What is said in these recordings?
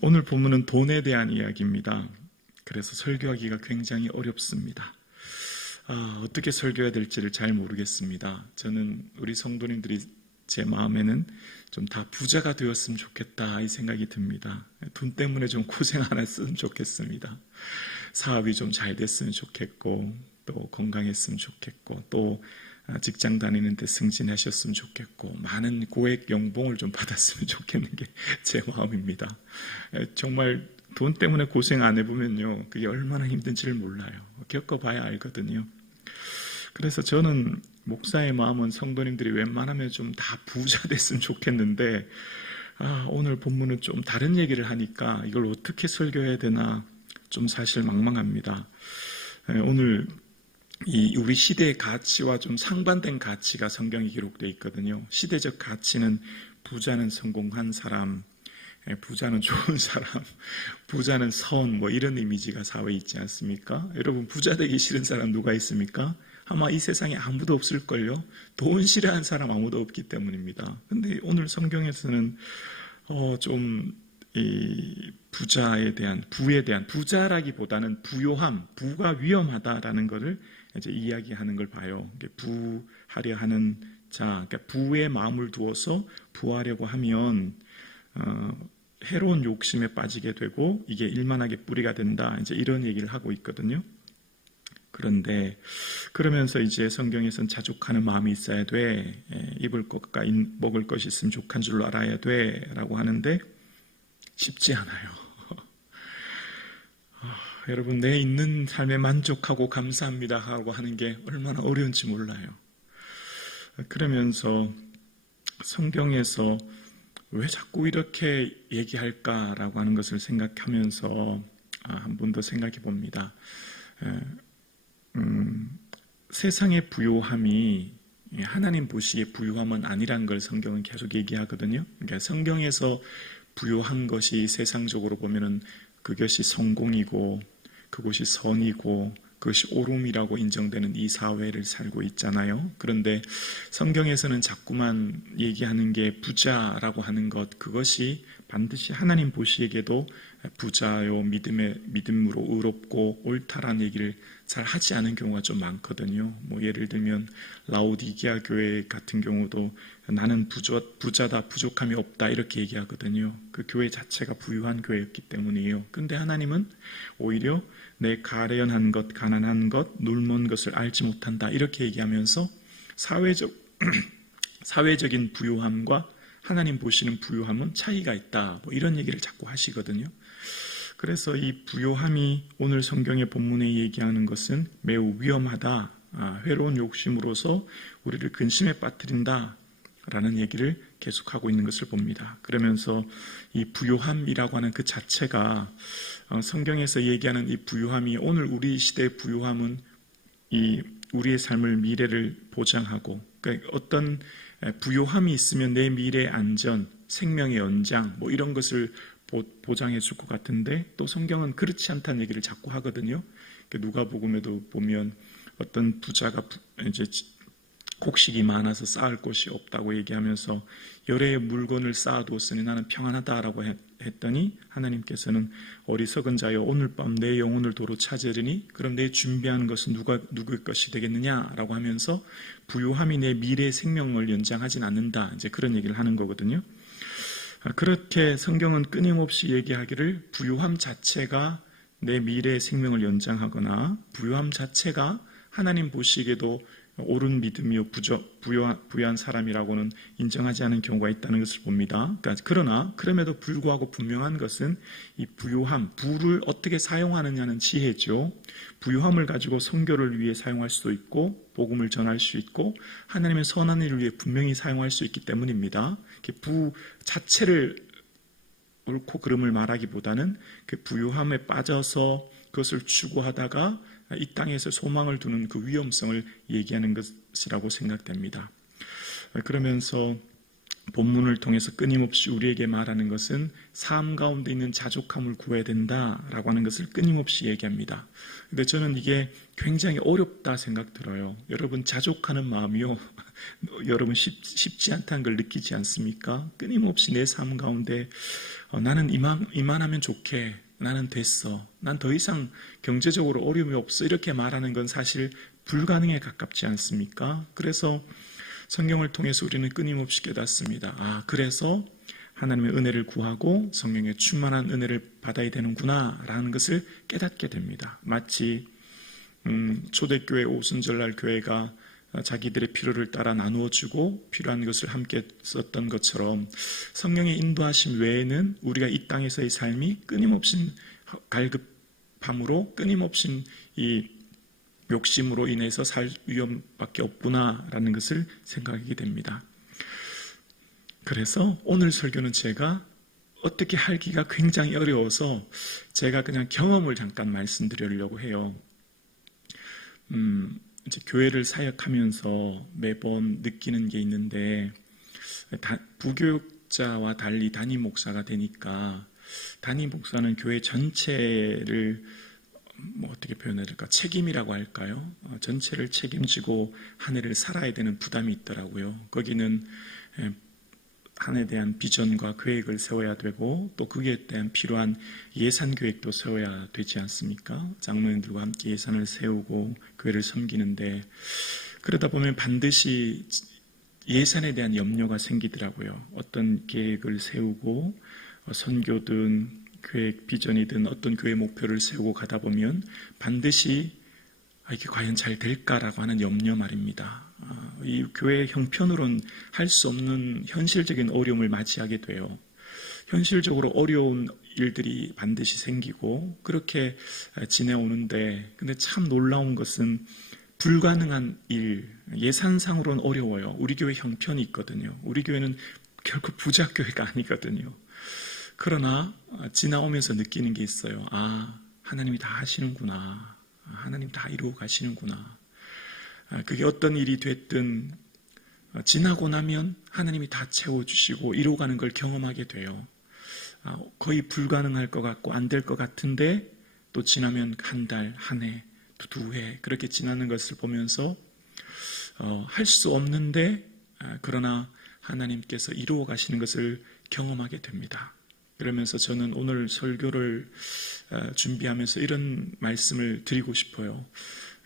오늘 본문은 돈에 대한 이야기입니다. 그래서 설교하기가 굉장히 어렵습니다. 어떻게 설교해야 될지를 잘 모르겠습니다. 저는 우리 성도님들이 제 마음에는 좀 다 부자가 되었으면 좋겠다 이 생각이 듭니다. 돈 때문에 좀 고생 안 했으면 좋겠습니다. 사업이 좀 잘 됐으면 좋겠고, 또 건강했으면 좋겠고, 또 직장 다니는데 승진하셨으면 좋겠고, 많은 고액 연봉을 좀 받았으면 좋겠는 게 제 마음입니다. 정말 돈 때문에 고생 안 해보면요, 그게 얼마나 힘든지를 몰라요. 겪어봐야 알거든요. 그래서 저는 목사의 마음은 성도님들이 웬만하면 좀 다 부자 됐으면 좋겠는데, 오늘 본문은 좀 다른 얘기를 하니까 이걸 어떻게 설교해야 되나 좀 사실 망망합니다. 오늘 우리 시대의 가치와 좀 상반된 가치가 성경에 기록되어 있거든요. 시대적 가치는 부자는 성공한 사람, 부자는 좋은 사람, 부자는 선, 뭐 이런 이미지가 사회에 있지 않습니까? 여러분, 부자 되기 싫은 사람 누가 있습니까? 아마 이 세상에 아무도 없을걸요? 돈 싫어하는 사람 아무도 없기 때문입니다. 근데 오늘 성경에서는 이 부자에 대한, 부에 대한, 부자라기보다는 부요함, 부가 위험하다라는 것을 이제 이야기하는 걸 봐요. 부하려 하는 자, 그러니까 부에 마음을 두어서 부하려고 하면 해로운 욕심에 빠지게 되고 이게 일만하게 뿌리가 된다. 이제 이런 얘기를 하고 있거든요. 그런데 그러면서 이제 성경에서는 자족하는 마음이 있어야 돼. 입을 것과 먹을 것이 있으면 족한 줄로 알아야 돼. 라고 하는데 쉽지 않아요. 여러분, 내 있는 삶에 만족하고 감사합니다 하고 하는 게 얼마나 어려운지 몰라요. 그러면서 성경에서 왜 자꾸 이렇게 얘기할까라고 하는 것을 생각하면서 한 번 더 생각해 봅니다. 세상의 부요함이 하나님 보시기에 부요함은 아니란 걸 성경은 계속 얘기하거든요. 그러니까 성경에서 부요한 것이 세상적으로 보면은 그것이 성공이고 그것이 선이고 그것이 옳음이라고 인정되는 이 사회를 살고 있잖아요. 그런데 성경에서는 자꾸만 얘기하는 게 부자라고 하는 것, 그것이 반드시 하나님 보시기에도 부자요, 믿음으로 의롭고 옳다라는 얘기를 잘 하지 않은 경우가 좀 많거든요. 뭐 예를 들면 라오디게아 교회 같은 경우도 나는 부자다, 부족함이 없다 이렇게 얘기하거든요. 그 교회 자체가 부유한 교회였기 때문이에요. 근데 하나님은 오히려 내 가련한 것, 가난한 것, 눈먼 것을 알지 못한다 이렇게 얘기하면서 사회적인 부유함과 하나님 보시는 부유함은 차이가 있다, 뭐 이런 얘기를 자꾸 하시거든요. 그래서 이 부요함이 오늘 성경의 본문에 얘기하는 것은 매우 위험하다, 회로운 욕심으로서 우리를 근심에 빠뜨린다 라는 얘기를 계속하고 있는 것을 봅니다. 그러면서 이 부요함이라고 하는 그 자체가 성경에서 얘기하는 이 부요함이, 오늘 우리 시대의 부요함은 이 우리의 삶을, 미래를 보장하고, 그러니까 어떤 부요함이 있으면 내 미래의 안전, 생명의 연장 뭐 이런 것을 보장해 줄 것 같은데, 또 성경은 그렇지 않다는 얘기를 자꾸 하거든요. 누가복음에도 보면 어떤 부자가 이제 곡식이 많아서 쌓을 곳이 없다고 얘기하면서 여러 물건을 쌓아두었으니 나는 평안하다라고 했더니 하나님께서는 어리석은 자여, 오늘 밤 내 영혼을 도로 찾으리니 그럼 내 준비한 것은 누구의 것이 되겠느냐라고 하면서 부요함이 내 미래의 생명을 연장하진 않는다, 이제 그런 얘기를 하는 거거든요. 그렇게 성경은 끊임없이 얘기하기를 부유함 자체가 내 미래의 생명을 연장하거나 부유함 자체가 하나님 보시기에도 옳은 믿음이요 부유한 사람이라고는 인정하지 않은 경우가 있다는 것을 봅니다. 그러나 그럼에도 불구하고 분명한 것은 이 부유함, 부를 어떻게 사용하느냐는 지혜죠. 부유함을 가지고 선교를 위해 사용할 수도 있고 복음을 전할 수 있고 하나님의 선한 일을 위해 분명히 사용할 수 있기 때문입니다. 부 자체를 옳고 그름을 말하기보다는 그 부유함에 빠져서 그것을 추구하다가 이 땅에서 소망을 두는 그 위험성을 얘기하는 것이라고 생각됩니다. 그러면서 본문을 통해서 끊임없이 우리에게 말하는 것은 삶 가운데 있는 자족함을 구해야 된다라고 하는 것을 끊임없이 얘기합니다. 근데 저는 이게 굉장히 어렵다 생각 들어요. 여러분, 자족하는 마음이요, 여러분 쉽지 않다는 걸 느끼지 않습니까? 끊임없이 내 삶 가운데 나는 이만하면 좋게, 나는 됐어, 난 더 이상 경제적으로 어려움이 없어, 이렇게 말하는 건 사실 불가능에 가깝지 않습니까? 그래서 성경을 통해서 우리는 끊임없이 깨닫습니다. 그래서 하나님의 은혜를 구하고 성령의 충만한 은혜를 받아야 되는구나 라는 것을 깨닫게 됩니다. 마치 초대교회 오순절날 교회가 자기들의 필요를 따라 나누어주고 필요한 것을 함께 썼던 것처럼 성령의 인도하심 외에는 우리가 이 땅에서의 삶이 끊임없이 갈급함으로, 끊임없이 이 욕심으로 인해서 살 위험밖에 없구나라는 것을 생각하게 됩니다. 그래서 오늘 설교는 제가 어떻게 하기가 굉장히 어려워서 제가 그냥 경험을 잠깐 말씀드리려고 해요. 이제 교회를 사역하면서 매번 느끼는 게 있는데, 부교육자와 달리 담임 목사가 되니까 담임 목사는 교회 전체를 어떻게 표현해야 될까? 책임이라고 할까요? 전체를 책임지고 한 해를 살아야 되는 부담이 있더라고요. 거기는 한 해에 대한 비전과 계획을 세워야 되고 또 그에 대한 필요한 예산 계획도 세워야 되지 않습니까? 장로님들과 함께 예산을 세우고 교회를 섬기는데, 그러다 보면 반드시 예산에 대한 염려가 생기더라고요. 어떤 계획을 세우고 선교든 계획, 비전이든 어떤 교회 목표를 세우고 가다 보면 반드시 이게 과연 잘 될까라고 하는 염려 말입니다. 이 교회의 형편으로는 할 수 없는 현실적인 어려움을 맞이하게 돼요. 현실적으로 어려운 일들이 반드시 생기고 그렇게 지내오는데, 근데 참 놀라운 것은 불가능한 일, 예산상으로는 어려워요. 우리 교회 형편이 있거든요. 우리 교회는 결코 부자 교회가 아니거든요. 그러나 지나오면서 느끼는 게 있어요. 하나님이 다 하시는구나. 하나님 다 이루어 가시는구나. 그게 어떤 일이 됐든 지나고 나면 하나님이 다 채워주시고 이루어가는 걸 경험하게 돼요. 거의 불가능할 것 같고 안 될 것 같은데 또 지나면 한 달, 한 해, 두 해 그렇게 지나는 것을 보면서 할 수 없는데 그러나 하나님께서 이루어 가시는 것을 경험하게 됩니다. 그러면서 저는 오늘 설교를 준비하면서 이런 말씀을 드리고 싶어요.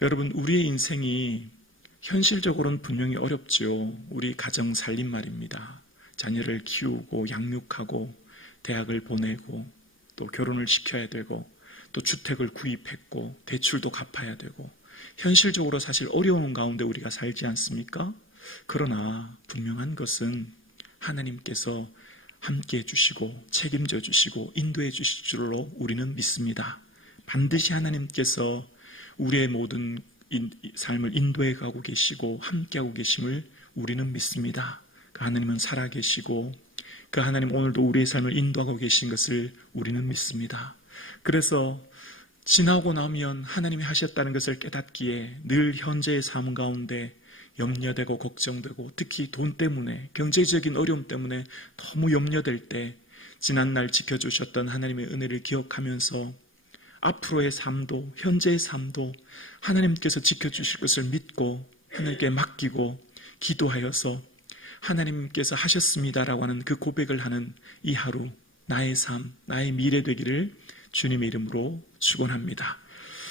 여러분, 우리의 인생이 현실적으로는 분명히 어렵죠. 우리 가정 살림 말입니다. 자녀를 키우고 양육하고 대학을 보내고 또 결혼을 시켜야 되고 또 주택을 구입했고 대출도 갚아야 되고 현실적으로 사실 어려운 가운데 우리가 살지 않습니까? 그러나 분명한 것은 하나님께서 함께 해주시고 책임져 주시고 인도해 주실 줄로 우리는 믿습니다. 반드시 하나님께서 우리의 모든 삶을 인도해 가고 계시고 함께하고 계심을 우리는 믿습니다. 그 하나님은 살아계시고 그 하나님 오늘도 우리의 삶을 인도하고 계신 것을 우리는 믿습니다. 그래서 지나고 나면 하나님이 하셨다는 것을 깨닫기에 늘 현재의 삶 가운데 염려되고 걱정되고 특히 돈 때문에 경제적인 어려움 때문에 너무 염려될 때 지난날 지켜주셨던 하나님의 은혜를 기억하면서 앞으로의 삶도 현재의 삶도 하나님께서 지켜주실 것을 믿고 하나님께 맡기고 기도하여서 하나님께서 하셨습니다라고 하는 그 고백을 하는 이 하루 나의 삶, 나의 미래 되기를 주님의 이름으로 축원합니다.